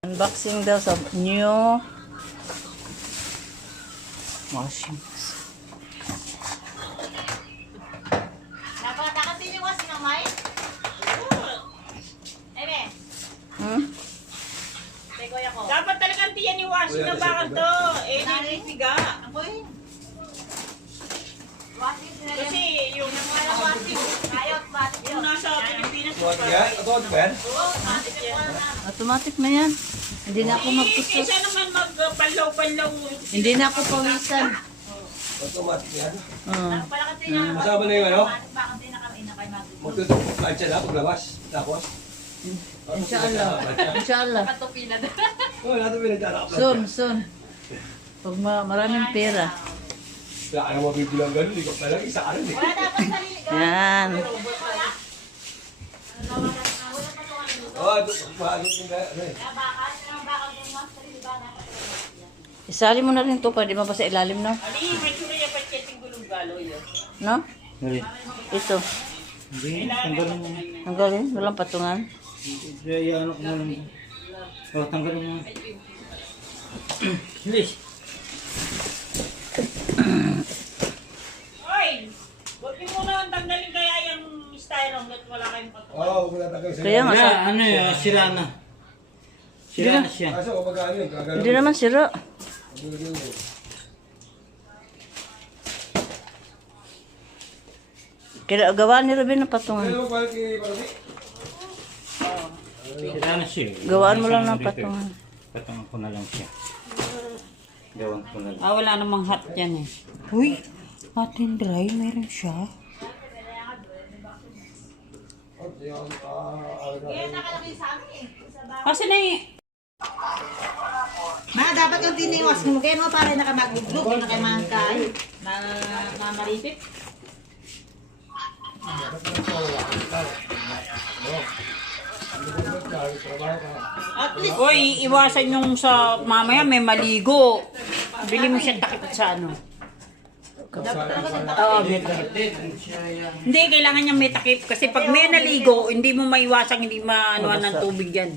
Unboxing daw sa new washing. Napakatakan yung washing ng may? Eme? Tegoy ako. Dapat talagang tiyan yung washing na bakal to. Eh, nalisiga. Ako'y. Washing sila yan. Kasi yung Walang washing. Ayot, batik yung yun. nasa Pilipinas ko Automatic yan? Automatic ba yan? Oo, batik yung wala na. Automatic na yan. Hindi na ako magkusot. Isa naman magpanlaw-panlaw. Hindi na ako pawisan. Automatic yan. Napakatakan yung Kasama na yung ano? Bakit din na kami na kayo mag-gusto. Magtutok plancha na paglabas. Tapos? Inshallah. Inshallah. Patupila na. Oo, natin pinagdala ka Soon, soon. Pag maraming pera. Wala ka na mabibilang ganun. Ikaw pa lang isa ka rin eh. Wala dapat sarili. Yan. Oo, maagit yung ano eh. Bakal din mo sarili ba na? Isali mo na rin ito para di mabasa ilalim, no? Ali, may tsura yung pacheting gulong galo yun. No? Ito. Hindi, tanggalin mo. Ang galing. Walang patungan. Kaya ano ko mo lang. O, tanggalin mo. Bilis. Oy! Huwag mo muna ang tanggalin kaya yung styrofoam at wala kayong patukan. Oo, wala tagal sa'yo. Kaya nga, Kaya ano yun, sira na. Sira na siya. Kaso kapag ano yun, gagalaw. hindi naman sira. Kaya gawa ni Ruben ng patungan. Ano ba kay Parodi? Sira na siya. Gawaan mo lang ng patungan. Patungan ko na lang siya. Gawan ko na lang. Ah, wala namang hot yan eh. Uy, hot and dry. Meron siya. Kaya nakalaki sa amin eh. Sa bakal. Kasi na yung... Ma, dapat yung tiniwas mo. Kaya mo para nakamagluglug. Kaya nakamangkay. Na maripit. At least... Uy, iwasan yung sa mamaya may maligo. Bili mo siya takip sa ano. Oo, may takip. Hindi, kailangan niya may takip. Kasi pag may naligo, hindi mo maiwasang hindi maanuan ng tubig yan.